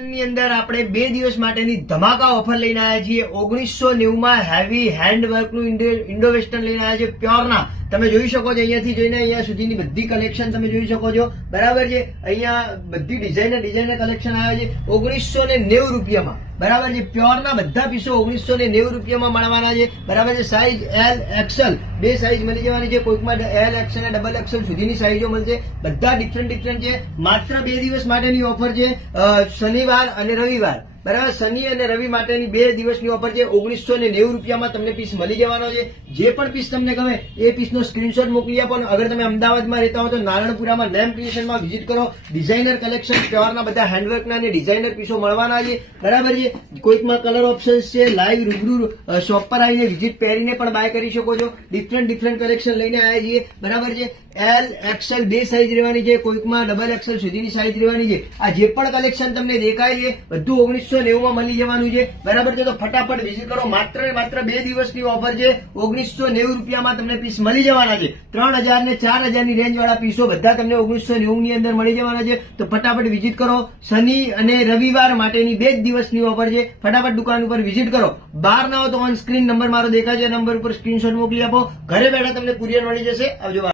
ની અંદર આપણે 2 દિવસ માટેની ધમાકા ઓફર લઈને આવ્યા છીએ. 1990 માં હેવી હેન્ડવર્ક નું ઇન્ડો વેસ્ટર્ન લઈને આવ્યા છે પ્યોરના. તમે જોઈ શકો છો, અહીંયાથી જોઈને અહીંયા સુધીની બધી કલેક્શન તમે જોઈ શકો છો. બરાબર છે, અહીંયા બધી ડિઝાઇનર કલેક્શન આવ્યા છે 1990 રૂપિયામાં. બરાબર છે, પ્યોરના બધા પીસો 1990 રૂપિયામાં મળવાના છે. બરાબર છે, સાઈઝ એલ એક્સેલ બે સાઈઝ મળી જવાની છે. કોઈકમાં એલ એક્સેલ અને ડબલ એક્સેલ સુધીની સાઈઝો મળશે. બધા ડિફરન્ટ છે. માત્ર 2 દિવસ માટેની ઓફર છે, શનિવાર અને રવિવાર. બરાબર, શનિ અને રવિ માટેની 2 દિવસની ઓફર છે. 1990 રૂપિયામાં તમને પીસ મળી જવાનો છે. જે પણ પીસ તમને ગમે એ પીસનો સ્ક્રીનશોટ મોકલી આપો. અગર તમે અમદાવાદમાં રહેતા હો તો નારણપુરામાં નેમ ક્રિએશનમાં વિઝિટ કરો. ડિઝાઇનર કલેક્શન પ્યોરના બધા હેન્ડવર્કના અને ડિઝાઇનર પીસો મળવાના છે. બરાબર છે, કોઈકમાં કલર ઓપ્શન્સ છે. લાઈવ રૂબરૂ શોપ પર આવીને વિઝિટ પહેરીને પણ બાય કરી શકો છો. ડિફરન્ટ કલેક્શન લઈને આવ્યા છીએ. બરાબર છે, એલ એક્સેલ બે સાઈઝ રહેવાની છે. કોઈકમાં ડબલ એક્સેલ સુધીની સાઈઝ રહેવાની છે. આ જે પણ કલેક્શન તમને દેખાય છે બધું 1990 માં મળી જવાનું છે. બરાબર છે, તો ફટાફટ વિઝિટ કરો. માત્ર 2 દિવસની ઓફર છે. 1990 રૂપિયામાં તમને પીસ મળી જવાના છે. 3000 ને 4000 ની રેન્જ વાળા પીસો બધા તમને 1990 ની અંદર મળી જવાના છે. તો ફટાફટ વિઝિટ કરો. શનિ અને રવિવાર માટેની 2 જ દિવસની ઓફર છે. ફટાફટ દુકાન ઉપર વિઝિટ કરો. બહાર ના હો તો ઓન સ્ક્રીન નંબર મારો દેખાય છે, નંબર ઉપર સ્ક્રીનશોટ મોકલી આપો. ઘરે બેઠા તમને કુરિયર મળી જશે. આવજો.